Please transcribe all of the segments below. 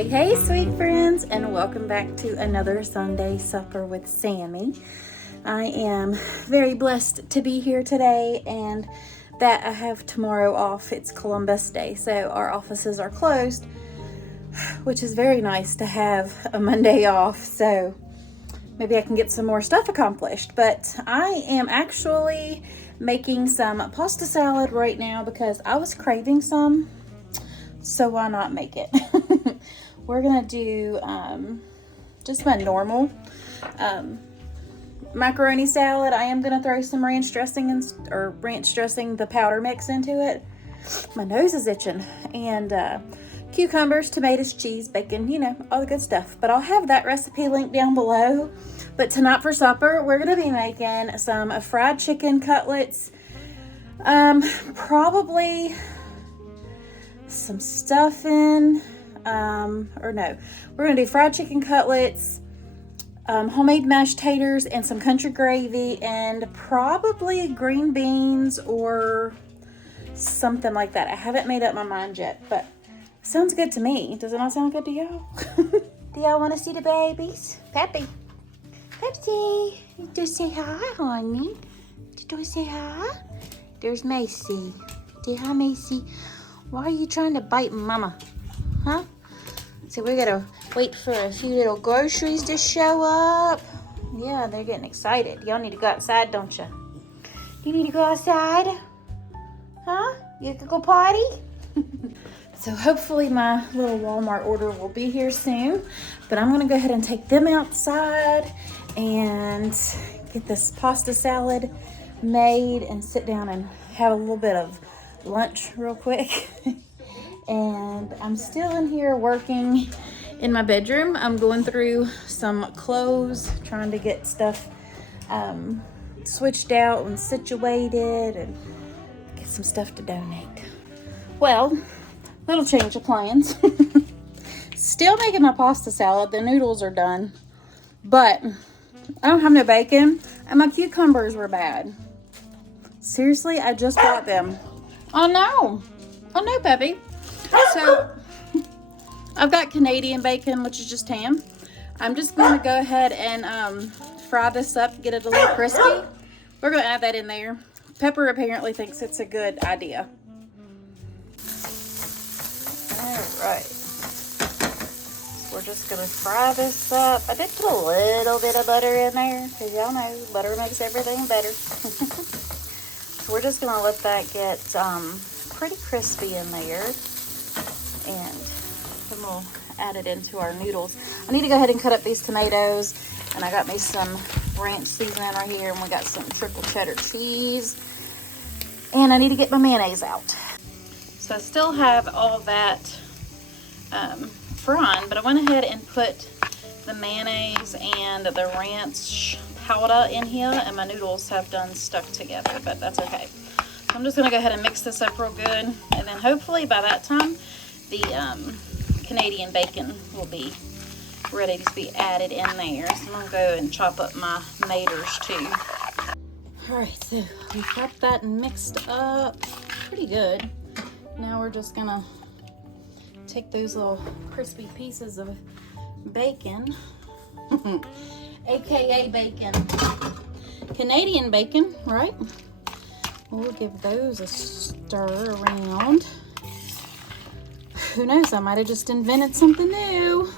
Hey sweet friends, and welcome back to another Sunday supper with Sammy. I am very blessed to be here today and that I have tomorrow off. It's Columbus Day, so our offices are closed, which is very nice to have a Monday off, so maybe I can get some more stuff accomplished. But I am actually making some pasta salad right now because I was craving some, so why not make it? We're gonna do just my normal macaroni salad. I am gonna throw some ranch dressing the powder mix into it. My nose is itching. And cucumbers, tomatoes, cheese, bacon, you know, all the good stuff. But I'll have that recipe linked down below. But tonight for supper, we're gonna be making some fried chicken cutlets. Probably some stuffing. We're gonna do fried chicken cutlets, homemade mashed taters, and some country gravy, and probably green beans or something like that. I haven't made up my mind yet, but sounds good to me. Does it not sound good to y'all? Do y'all want to see the babies? Peppy, just say hi, honey. Did you say hi? There's Macy. Say hi, Macy. Why are you trying to bite Mama? Huh? So we gotta wait for a few little groceries to show up. Yeah, they're getting excited. Y'all need to go outside, don't you? You need to go outside? Huh? You can go potty? So hopefully my little Walmart order will be here soon. But I'm gonna go ahead and take them outside and get this pasta salad made and sit down and have a little bit of lunch real quick. And I'm still in here working in my bedroom. I'm going through some clothes, trying to get stuff switched out and situated and get some stuff to donate. Well, little change of plans. Still making my pasta salad. The noodles are done, but I don't have no bacon and my cucumbers were bad. Seriously, I just bought them. Oh no, Peppy. So I've got Canadian bacon, which is just ham. I'm just going to go ahead and fry this up, get it a little crispy. We're going to add that in there. Pepper apparently thinks it's a good idea. All right. We're just going to fry this up. I did put a little bit of butter in there because y'all know butter makes everything better. So we're just going to let that get pretty crispy in there. And then we'll add it into our noodles. I need to go ahead and cut up these tomatoes. And I got me some ranch seasoning right here. And we got some triple cheddar cheese. And I need to get my mayonnaise out. So I still have all that frying. But I went ahead and put the mayonnaise and the ranch powder in here. And my noodles have done stuck together. But that's okay. So I'm just going to go ahead and mix this up real good. And then hopefully by that time, the Canadian bacon will be ready to be added in there. So I'm going to go and chop up my maters too. Alright, so we've got that mixed up pretty good. Now we're just going to take those little crispy pieces of bacon, aka bacon, Canadian bacon, right? We'll give those a stir around. Who knows, I might have just invented something new.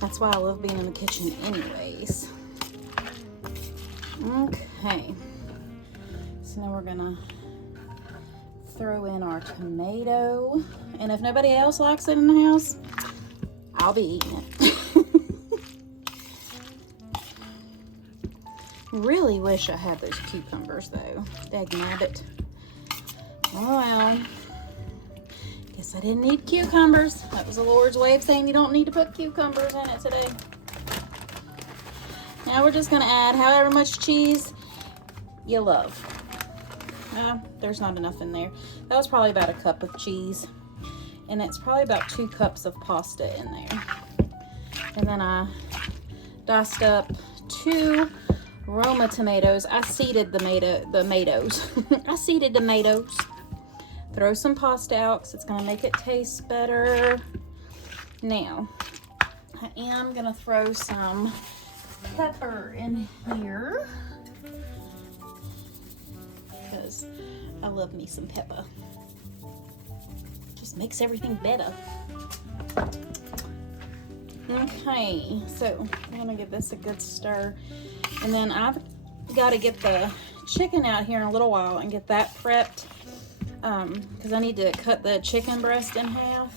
That's why I love being in the kitchen anyways. Okay. So now we're gonna throw in our tomato. And if nobody else likes it in the house, I'll be eating it. Really wish I had those cucumbers though. Dagnabbit. Oh well. Guess I didn't need cucumbers. That was the Lord's way of saying you don't need to put cucumbers in it today. Now we're just going to add however much cheese you love. There's not enough in there. That was probably about a cup of cheese. And it's probably about 2 cups of pasta in there. And then I diced up 2 Roma tomatoes. I seeded the tomatoes. I seeded tomatoes. Throw some pasta out because it's going to make it taste better. Now, I am gonna throw some pepper in here because I love me some pepper. Just makes everything better. Okay, so I'm gonna give this a good stir, and then I've got to get the chicken out here in a little while and get that prepped, because I need to cut the chicken breast in half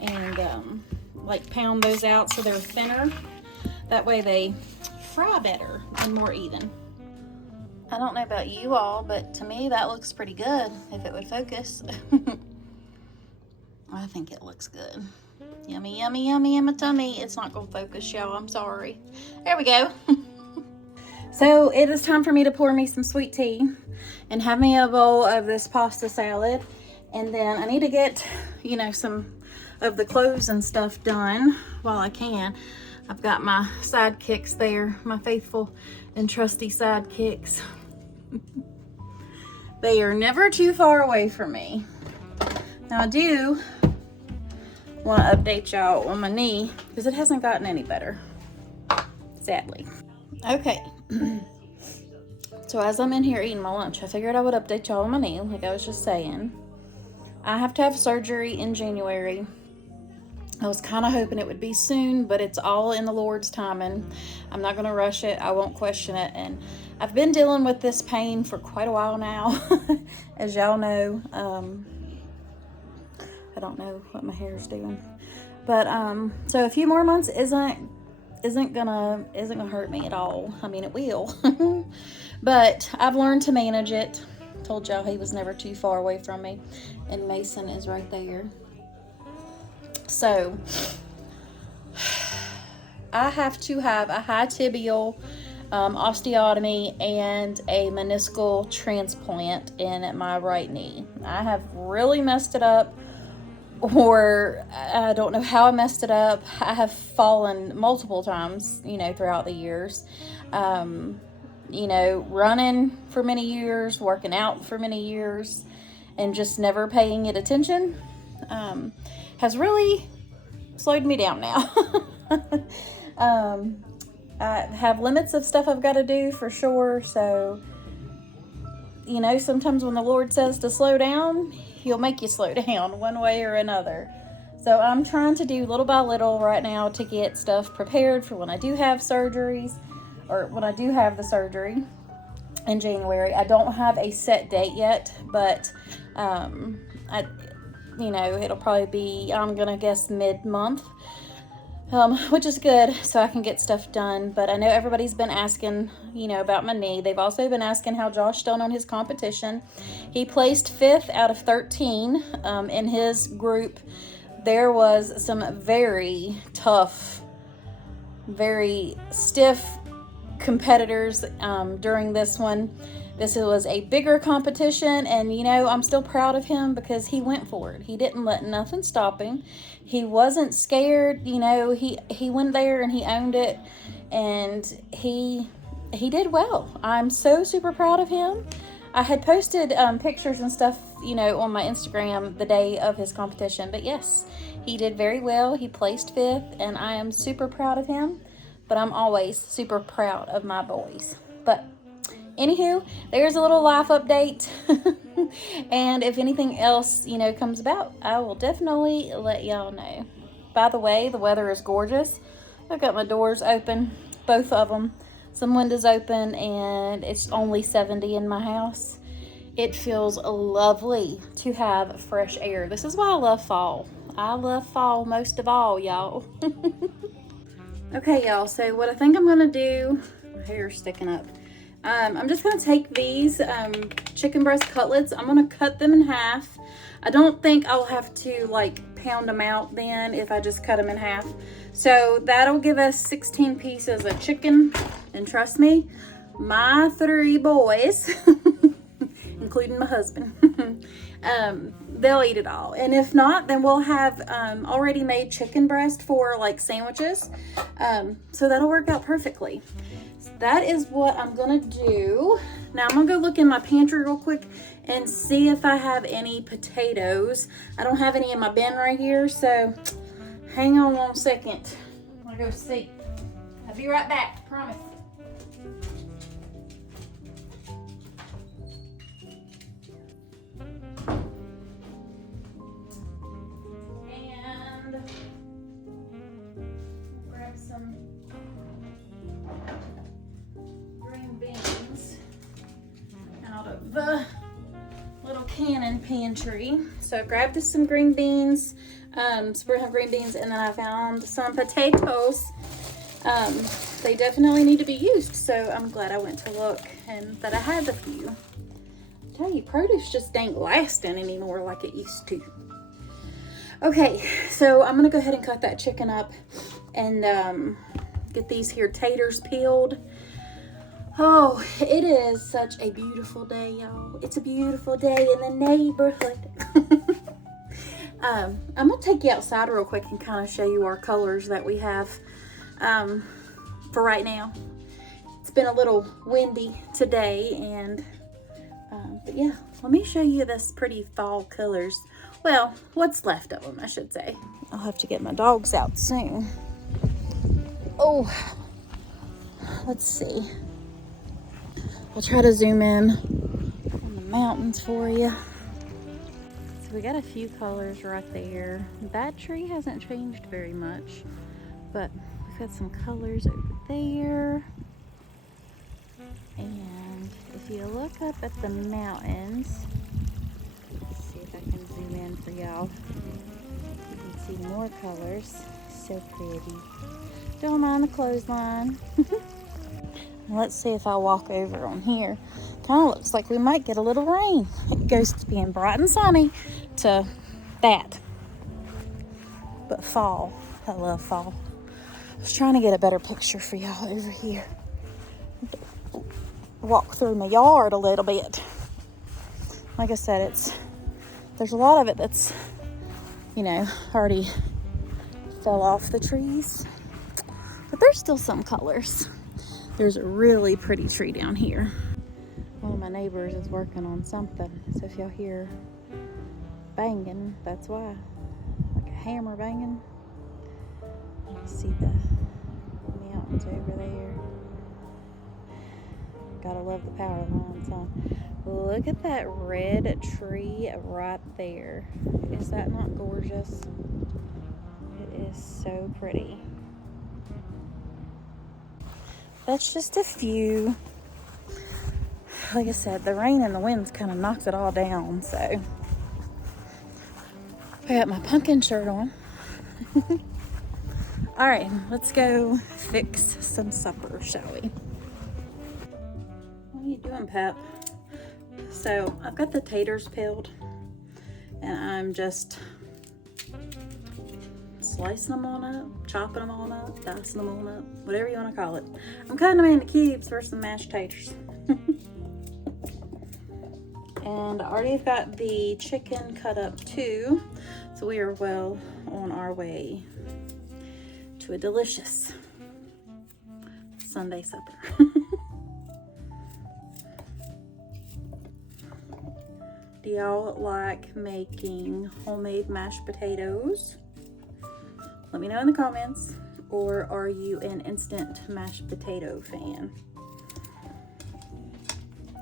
and like pound those out so they're thinner. That way they fry better and more even. I don't know about you all, but to me that looks pretty good if it would focus. I think it looks good. Yummy, yummy, yummy in my tummy. It's not gonna focus, y'all. I'm sorry. There we go. So it is time for me to pour me some sweet tea and have me a bowl of this pasta salad. And then I need to get, you know, some of the clothes and stuff done while I can. I've got my sidekicks there, my faithful and trusty sidekicks. They are never too far away from me. Now I do want to update y'all on my knee because it hasn't gotten any better, sadly. Okay, so as I'm in here eating my lunch, I figured I would update y'all on my knee, like I was just saying. I have to have surgery in January. I was kind of hoping it would be soon, but it's all in the Lord's timing. I'm not going to rush it. I won't question it. And I've been dealing with this pain for quite a while now, as y'all know. I don't know what my hair is doing, but so a few more months isn't gonna hurt me at all. I mean, it will, but I've learned to manage it. Told y'all he was never too far away from me, and Mason is right there. So I have to have a high tibial osteotomy and a meniscal transplant in my right knee. I have really messed it up, or I don't know how I messed it up. I have fallen multiple times, you know, throughout the years. You know, running for many years, working out for many years, and just never paying it attention has really slowed me down now. I have limits of stuff I've got to do for sure. So, you know, sometimes when the Lord says to slow down, He'll make you slow down one way or another. So I'm trying to do little by little right now to get stuff prepared for when I do have surgeries, or when I do have the surgery in January. I don't have a set date yet, but you know, it'll probably be, I'm gonna guess, mid-month, which is good, so I can get stuff done. But I know everybody's been asking, you know, about my knee. They've also been asking how Josh done on his competition. He placed 5th out of 13 in his group. There was some very tough, very stiff competitors during this one. This was a bigger competition, and you know, I'm still proud of him because he went for it. He didn't let nothing stop him. He wasn't scared, you know. He went there and he owned it, and he did well. I'm so super proud of him. I had posted pictures and stuff, you know, on my Instagram the day of his competition, but yes, he did very well. He placed 5th, and I am super proud of him, but I'm always super proud of my boys. But anywho, there's a little life update. And if anything else, you know, comes about, I will definitely let y'all know. By the way, the weather is gorgeous. I've got my doors open, both of them, some windows open, and it's only 70 in my house. It feels lovely to have fresh air. This is why I love fall. I love fall most of all, y'all. Okay, y'all, so what I think I'm gonna do, my hair's sticking up. I'm just gonna take these chicken breast cutlets. I'm gonna cut them in half. I don't think I'll have to like pound them out then if I just cut them in half. So that'll give us 16 pieces of chicken. And trust me, my 3 boys, including my husband, they'll eat it all. And if not, then we'll have already made chicken breast for like sandwiches. So that'll work out perfectly. That is what I'm gonna do. Now I'm gonna go look in my pantry real quick and see if I have any potatoes. I don't have any in my bin right here, so Hang on 1 second. I'm gonna go see. I'll be right back, promise. And grab some green beans out of the little cannon pantry. So I grabbed some green beans. So we're gonna have green beans, and then I found some potatoes. They definitely need to be used, so I'm glad I went to look and that I had a few. I tell you, produce just ain't lasting anymore like it used to. Okay, so I'm gonna go ahead and cut that chicken up and get these here taters peeled. Oh, it is such a beautiful day, y'all. It's a beautiful day in the neighborhood. I'm gonna take you outside real quick and kind of show you our colors that we have for right now. It's been a little windy today, and but yeah, let me show you this pretty fall colors. Well, what's left of them, I should say. I'll have to get my dogs out soon. Oh, let's see. I'll try to zoom in on the mountains for you. So we got a few colors right there. That tree hasn't changed very much, but we've got some colors over there. And if you look up at the mountains, let's see if I can zoom in for y'all. You can see more colors. So pretty. Don't mind the clothesline. Let's see if I walk over on here. Kind of looks like we might get a little rain. It goes to being bright and sunny to that. But fall, I love fall. I was trying to get a better picture for y'all over here. Walk through my yard a little bit. Like I said, there's a lot of it that's, you know, already fell off the trees. But there's still some colors. There's a really pretty tree down here. One of my neighbors is working on something. So if y'all hear banging, that's why. Like a hammer banging. You can see the mountains over there. Gotta love the power lines, huh? Look at that red tree right there. Is that not gorgeous? It is so pretty. That's just a few. Like I said, the rain and the winds kind of knocked it all down, so. I got my pumpkin shirt on. All right, let's go fix some supper, shall we? What are you doing, Pep? So I've got the taters peeled, and I'm just slicing them on up, chopping them on up, dicing them on up, whatever you want to call it. I'm cutting them into cubes for some mashed taters. And I already have got the chicken cut up too, so we are well on our way to a delicious Sunday supper. Do y'all like making homemade mashed potatoes? Let me know in the comments. Or are you an instant mashed potato fan?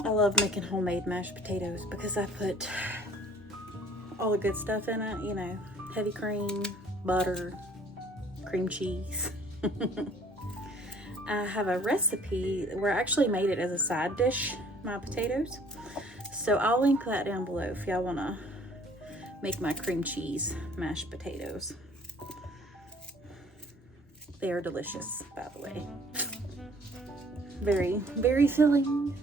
I love making homemade mashed potatoes because I put all the good stuff in it, you know, heavy cream, butter, cream cheese. I have a recipe where I actually made it as a side dish, my potatoes. So I'll link that down below if y'all want to make my cream cheese mashed potatoes. They are delicious, by the way. Very, very filling.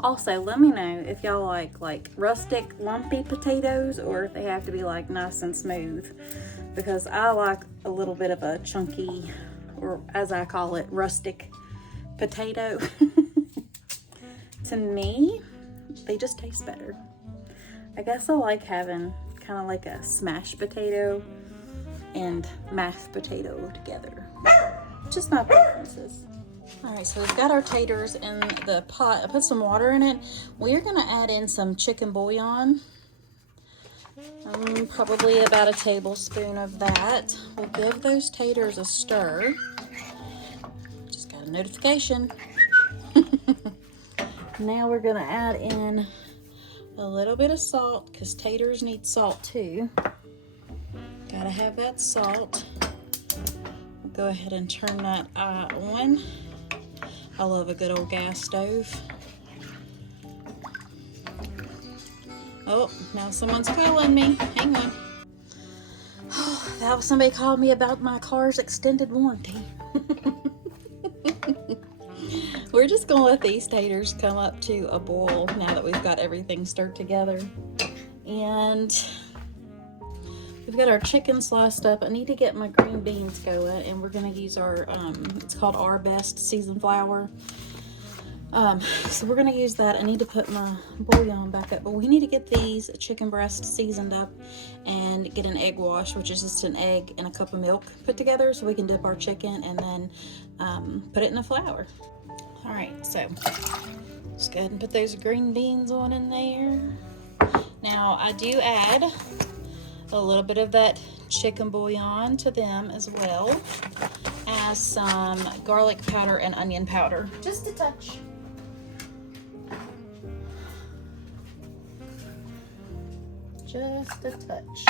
Also, let me know if y'all like rustic, lumpy potatoes, or if they have to be like nice and smooth, because I like a little bit of a chunky, or as I call it, rustic potato. To me, they just taste better. I guess I like having kind of like a smashed potato and mashed potato together. Just my preferences. All right, so we've got our taters in the pot. I put some water in it. We are gonna add in some chicken bouillon. Probably about a tablespoon of that. We'll give those taters a stir. Just got a notification. Now we're gonna add in a little bit of salt because taters need salt too. Gotta have that salt. Go ahead and turn that on. I love a good old gas stove. Oh, now someone's calling me. Hang on. Oh, that was somebody called me about my car's extended warranty. We're just gonna let these taters come up to a boil now that we've got everything stirred together. And we've got our chicken sliced up. I need to get my green beans going, and we're gonna use our, it's called Our Best seasoned flour. So we're gonna use that. I need to put my bouillon back up, but we need to get these chicken breasts seasoned up and get an egg wash, which is just an egg and a cup of milk put together so we can dip our chicken and then put it in the flour. All right, so let's go ahead and put those green beans on in there. Now I do add a little bit of that chicken bouillon to them as well as some garlic powder and onion powder. Just a touch. Just a touch.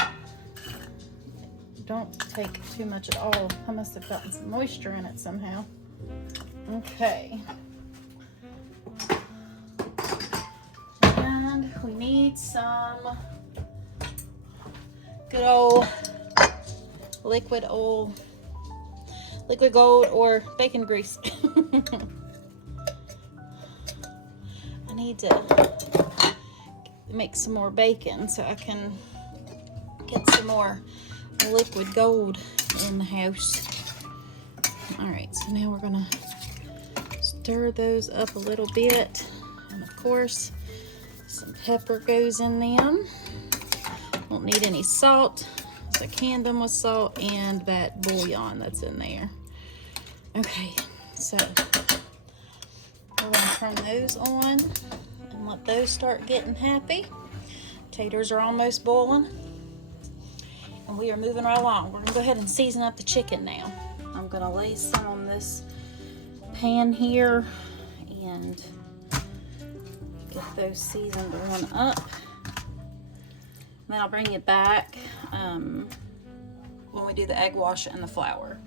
Don't take too much at all. I must have gotten some moisture in it somehow. Okay. And we need some good old liquid gold or bacon grease. I need to make some more bacon so I can get some more liquid gold in the house. All right, so now we're gonna stir those up a little bit, and of course some pepper goes in them. Won't need any salt, so I canned them with salt and that bouillon that's in there. Okay, so we're gonna turn those on and let those start getting happy. Taters are almost boiling, and we are moving right along. We're gonna go ahead and season up the chicken now. I'm gonna lay some on this pan here and get those seasoned on up. Then I'll bring you back when we do the egg wash and the flour.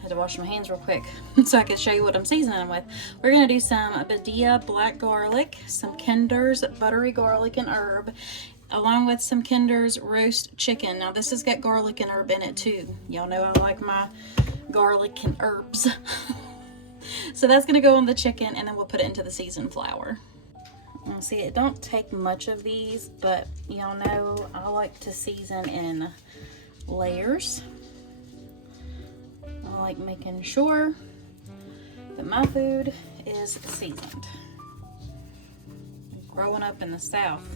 Had to wash my hands real quick so I could show you what I'm seasoning them with. We're gonna do some Badia black garlic, some Kinder's buttery garlic and herb, along with some Kinder's roast chicken. Now this has got garlic and herb in it too. Y'all know I like my garlic and herbs. So that's gonna go on the chicken, and then we'll put it into the seasoned flour. Now see, it don't take much of these, but y'all know I like to season in layers. I like making sure that my food is seasoned. Growing up in the South,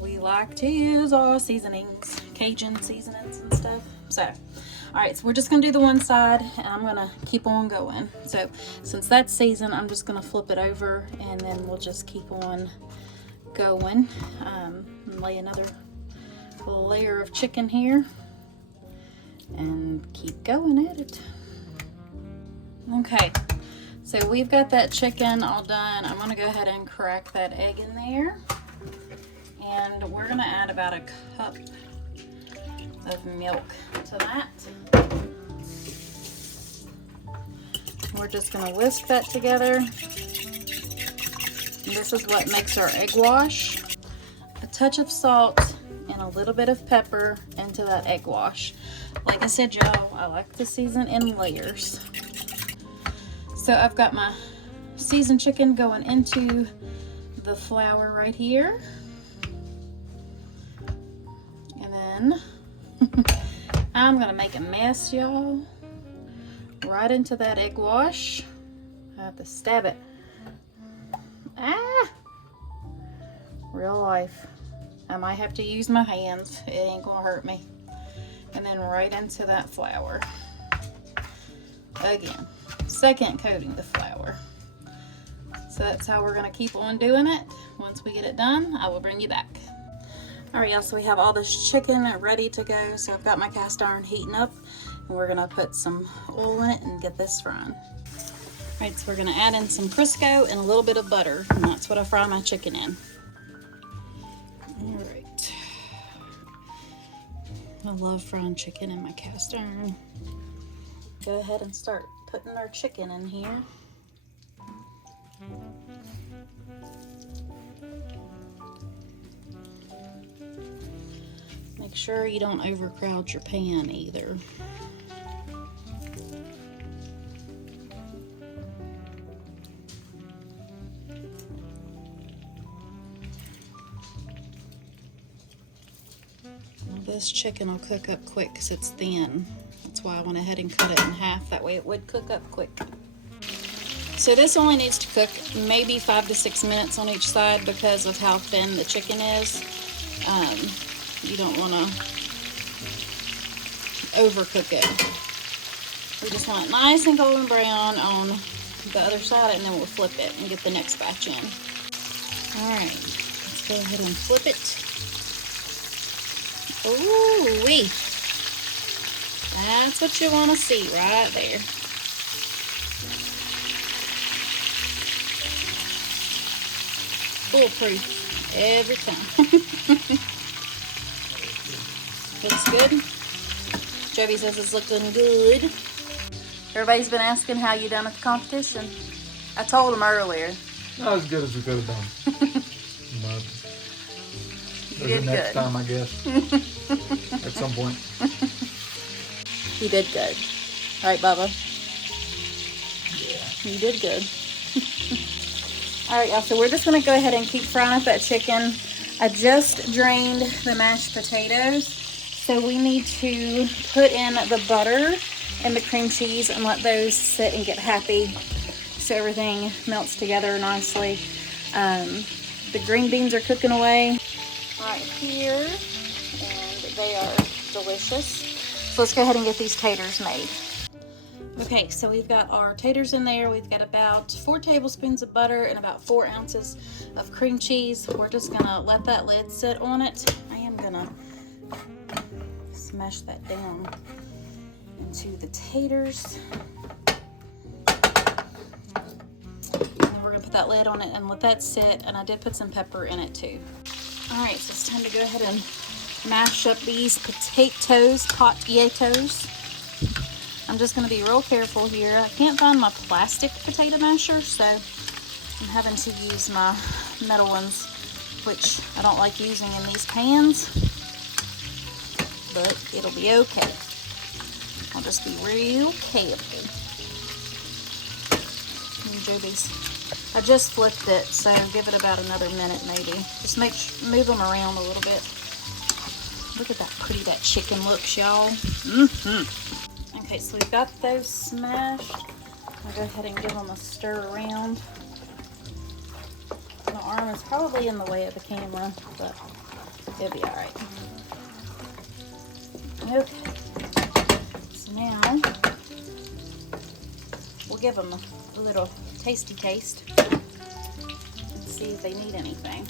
we like to use all seasonings, Cajun seasonings and stuff. So, all right, so we're just gonna do the one side, and I'm gonna keep on going. So since that's seasoned, I'm just gonna flip it over, and then we'll just keep on going. And lay another little layer of chicken here, and keep going at it. Okay, so we've got that chicken all done. I'm gonna go ahead and crack that egg in there, and we're gonna add about a cup of milk to that. We're just gonna whisk that together. And this is what makes our egg wash. A touch of salt and a little bit of pepper into that egg wash. Like I said, y'all, I like to season in layers. So I've got my seasoned chicken going into the flour right here. And then I'm gonna make a mess, y'all, right into that egg wash. I have to stab it. Ah! Real life. I might have to use my hands. It ain't gonna hurt me. And then right into that flour. Again, second coating the flour. So that's how we're gonna keep on doing it. Once we get it done, I will bring you back. All right, y'all, so we have all this chicken ready to go. So I've got my cast iron heating up, and we're gonna put some oil in it and get this frying. All right, so we're gonna add in some Crisco and a little bit of butter, and that's what I fry my chicken in. All right. I love frying chicken in my cast iron. Go ahead and start putting our chicken in here. Make sure you don't overcrowd your pan either. Well, this chicken will cook up quick because it's thin. That's why I went ahead and cut it in half. That way it would cook up quick. So this only needs to cook maybe 5 to 6 minutes on each side because of how thin the chicken is. You don't want to overcook it. We just want it nice and golden brown on the other side, and then we'll flip it and get the next batch in. All right, let's go ahead and flip it. Ooh-wee. That's what you want to see right there. Foolproof every time. Looks good. Joby says it's looking good. Everybody's been asking how you done at the competition. I told them earlier. Not as good as we could have done. But You did next good. time, I guess. At some point. You did good. All right, Bubba. Yeah. You did good. All right, y'all, so we're just going to go ahead and keep frying up that chicken. I just drained the mashed potatoes, so we need to put in the butter and the cream cheese and let those sit and get happy so everything melts together nicely. The green beans are cooking away right here, and they are delicious. So let's go ahead and get these taters made. Okay, so we've got our taters in there. We've got about 4 tablespoons of butter and about 4 ounces of cream cheese. We're just gonna let that lid sit on it. I am gonna smash that down into the taters. And we're gonna put that lid on it and let that sit, and I did put some pepper in it too. All right, so it's time to go ahead and mash up these potatoes. I'm just going to be real careful here. I can't find my plastic potato masher, so I'm having to use my metal ones, which I don't like using in these pans, but it'll be okay. I'll just be real careful. And Joby's, I just flipped it, so give it about another minute maybe. Just move them around a little bit. Look at that pretty that chicken looks, y'all. Okay, so we've got those smashed. I'll go ahead and give them a stir around. My arm is probably in the way of the camera, but it'll be all right. Okay, so now we'll give them a little tasty taste and see if they need anything.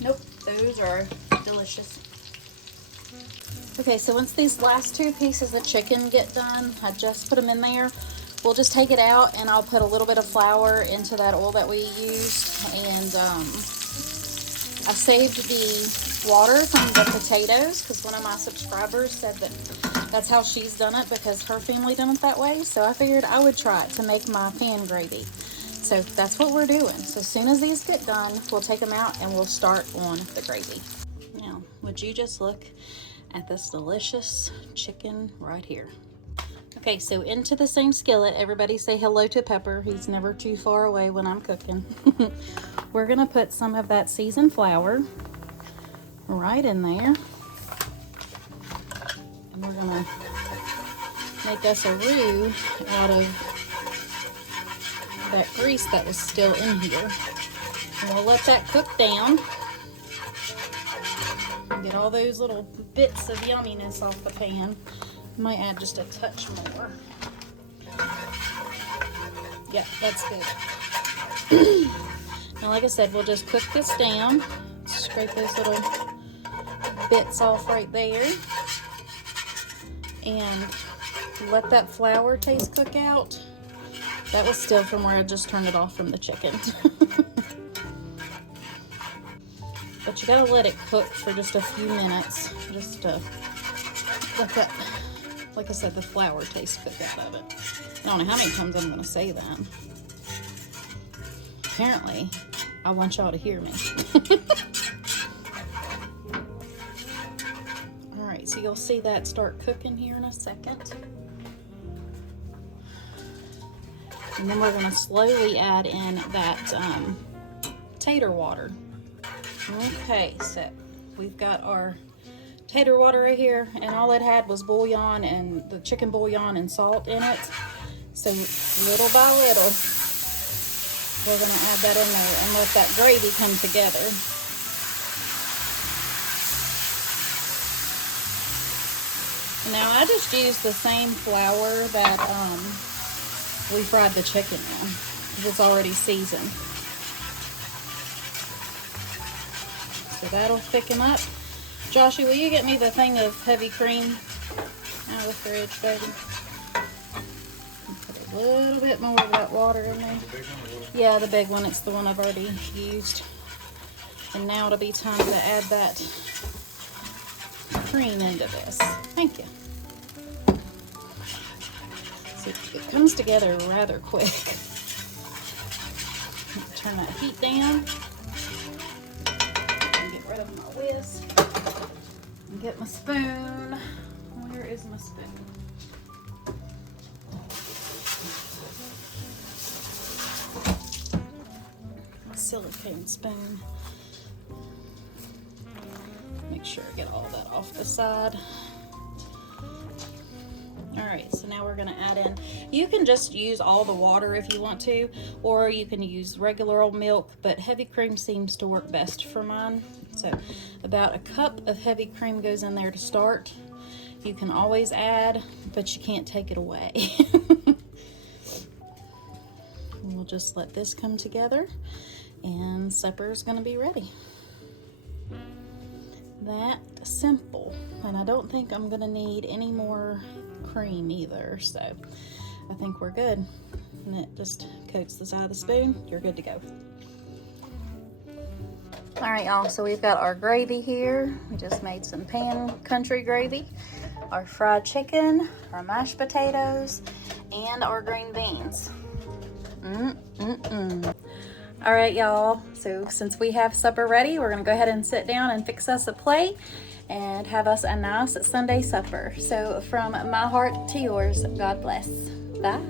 Nope, those are delicious. Okay, so once these last 2 pieces of chicken get done, I just put them in there. We'll just take it out, and I'll put a little bit of flour into that oil that we used. And I saved the water from the potatoes because one of my subscribers said that that's how she's done it because her family done it that way. So I figured I would try it to make my pan gravy. So that's what we're doing. So as soon as these get done, we'll take them out and we'll start on the gravy. Now, would you just look at this delicious chicken right here. Okay, so into the same skillet, everybody say hello to Pepper. He's never too far away when I'm cooking. We're gonna put some of that seasoned flour right in there. And we're gonna make us a roux out of that grease that was still in here. And we'll let that cook down and get all those little bits of yumminess off the pan. Might add just a touch more. Yeah, that's good. Now, like I said, we'll just cook this down. Scrape those little bits off right there. And let that flour taste cook out. That was still from where I just turned it off from the chicken. But you gotta let it cook for just a few minutes, just to let that, like I said, the flour taste cook out of it. I don't know how many times I'm gonna say that. Apparently, I want y'all to hear me. All right, so you'll see that start cooking here in a second. And then we're gonna slowly add in that tater water. Okay, so we've got our tater water right here, and all it had was bouillon and the chicken bouillon and salt in it. So little by little, we're gonna add that in there and let that gravy come together. Now I just used the same flour that we fried the chicken in, because it's already seasoned. So that'll thicken up. Joshy, will you get me the thing of heavy cream out of the fridge, baby? Put a little bit more of that water in there. Yeah, the big one. It's the one I've already used. And now it'll be time to add that cream into this. Thank you. See, it comes together rather quick. Turn that heat down. Rid of my whisk and get my spoon. Where is my spoon? My silicone spoon. Make sure I get all that off the side. Alright, so now we're going to add in, you can just use all the water if you want to, or you can use regular old milk, but heavy cream seems to work best for mine. So about a cup of heavy cream goes in there to start. You can always add, but you can't take it away. We'll just let this come together and supper is going to be ready. That simple. And I don't think I'm going to need any more cream either, so I think we're good. And it just coats the side of the spoon. You're good to go. All right, y'all, so we've got our gravy here. We just made some pan country gravy, our fried chicken, our mashed potatoes, and our green beans. All right, y'all, so since we have supper ready, we're gonna go ahead and sit down and fix us a plate and have us a nice Sunday supper. So from my heart to yours, God bless. Bye.